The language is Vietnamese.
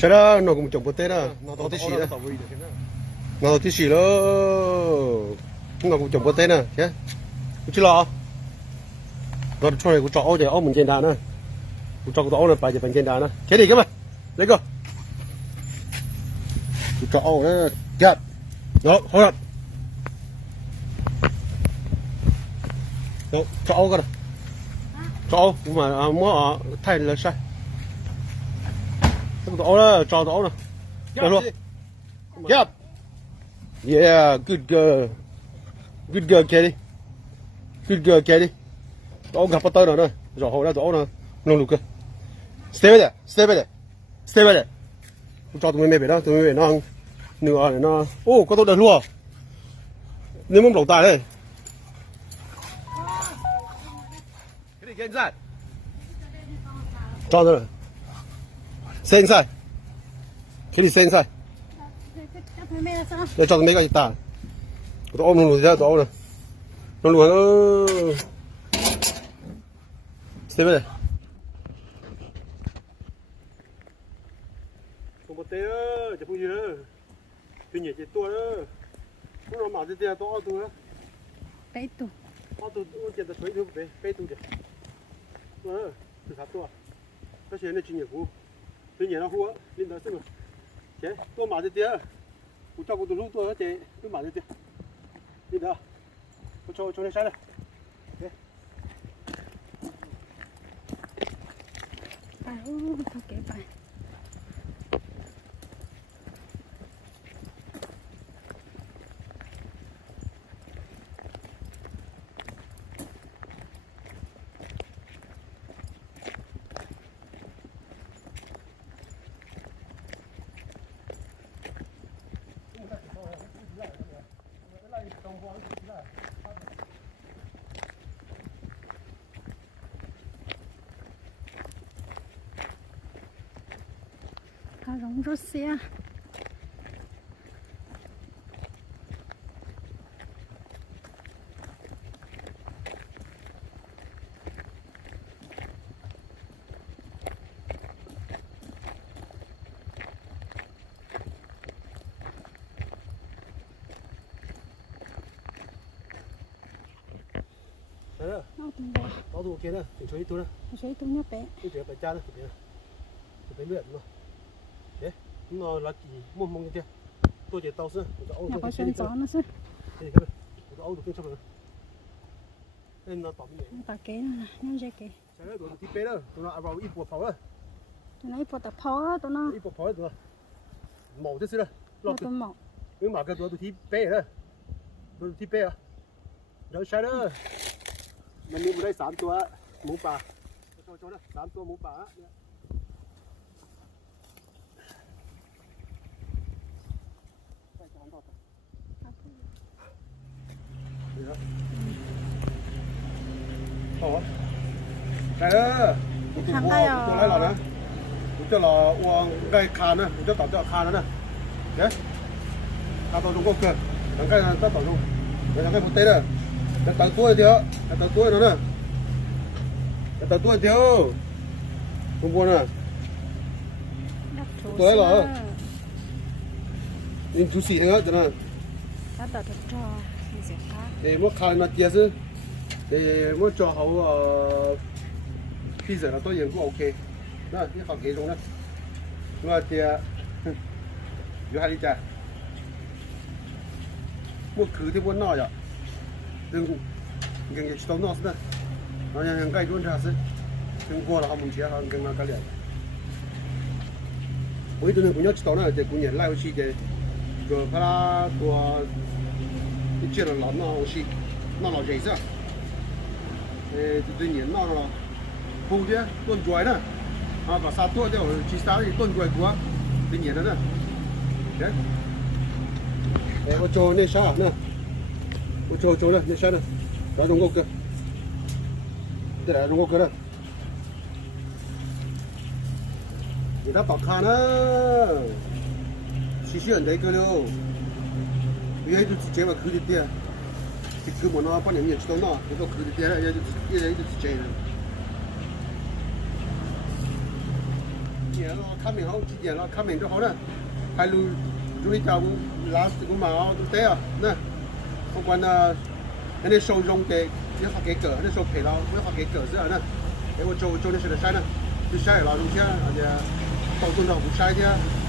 sao đó nó cũng trồng bột tết đó nó tí xì đó nó tí xì đó nó cũng trồng bột tết nè chứ chứ lo rồi cho này cũng cho để ôm mình trên đá nữa cũng cho cái ôm này phải để trên đá nữa thế thì các bạn lấy cơ cũng cho ôm nó chặt đó thôi rồi cho ôm cơ cho ôm mà mua thay là sai cái ôm đó cho ôm nè được luôn yep yeah good girl Kelly good girl Kelly ôm gặp tôi rồi rồi hồi đó tôi nó nông lục cơ stay back there cho tụi mình về đó tụi mình về nó nửa để nó có tôi đợt luôn nếu muốn lẩu tài đây cái gì cái inside cho rồi stay inside cái gì stay inside để cho mấy cái tả tôi ôm nông lục ra tôi ôm này nông lục nó stay back there một té ơ, chả bao giờ, tuy nhiên chỉ tua đó, cũng nó mà chỉ to tua đó, bé tu, tua chỉ là mấy thứ bé tu đấy, từ sát tua, cái chuyện này chỉ nhiều cú, tuy nhiên nó hua, lên đó xem mà, chế, tua mà chỉ cú cho cú từ lúc tua chế, tua mà chỉ lên đó, cú cho này sai rồi, thôi kệ bà. Giống Russia. đấy đó, nó tụ kia đó, thì chơi tụ đó, chơi tụ nhá bé, cái chuyện phải cha đó, thì phải luyện mà. Đấy, nó là chỉ mông mông như thế. Tôi chỉ tao xưa, nhà có chân gió nó xưa. Thì cái này, tôi âu được kinh rồi. Nên nó tóm như vậy. Ta kế nó nhau dây kế. Sao đấy, tôi tiếp bé đó, tôi nó vào ít bột pháo đó. Tôi nói bột tập pháo đó, tôi nó. Ít bột pháo đó, màu thế xưa đó. Tôi màu. Nhưng mà cái tôi tiếp bé đó, tôi tiếp bé à. Rồi sao đó, mình đi vào đây 3 ตัว หมูป่า cho đó, 3 ตัว หมูป่า đây đó, tôi lấy lò nè, tôi cho lò uống cây khan nè, tôi cho tỏi cho khan nữa nè, đấy, khan tôi đúng không cơ, đằng cái tất tỏi luôn, đằng cái một tê đó, đằng tỏi tuổi thiếu, đằng tỏi tuổi nữa nè, đằng tỏi tuổi thiếu, không buồn à, tuổi lò, in chú xì nữa, cho nên, đã tỏi thật trò, gì cả, để mua khan mà tiệt chứ, để mua cho hậu pizza là tôi nhận cũng ok, đó, cái phần kia luôn đó, mua tiệt, vô hai đi chả, mua khử thì muốn nói vậy, đừng cái tao nói nữa, nóยังcái luôn ra chứ, đừng qua là họ muốn chia họ đừng mà cái liền, bây giờ cũng nhớ tao nói thì cũng nhận lại aussi cái phải là tua cái chuyện là nó aussi nó dễ sao, tự nhiên nó phụ chứ tuần chuối nè, và sao tuần thì chỉ sao thì tuần chuối của tự nhiên đó nè, đấy, ô tô này sao nè, ô tô này sao nè, đó đúng không cơ, đây là đúng không cơ đó, người ta bảo khăn á, xí ở đây cơ đâu, bây giờ tôi chỉ mà cứ đi tiền, thì cứ muốn nó quan điểm nhiều chỗ nó, tôi cứ đi tiền là giờ tôi chỉ chơi này. 年咯，看明好，几年咯，看明就好了。还路如你讲拉这个嘛哦，都对啊，那不管呢，人家收容的要发给个，人家收赔了要发给个是啊那，哎我做那些的晒呢，就晒了，路线而且到处都不晒的。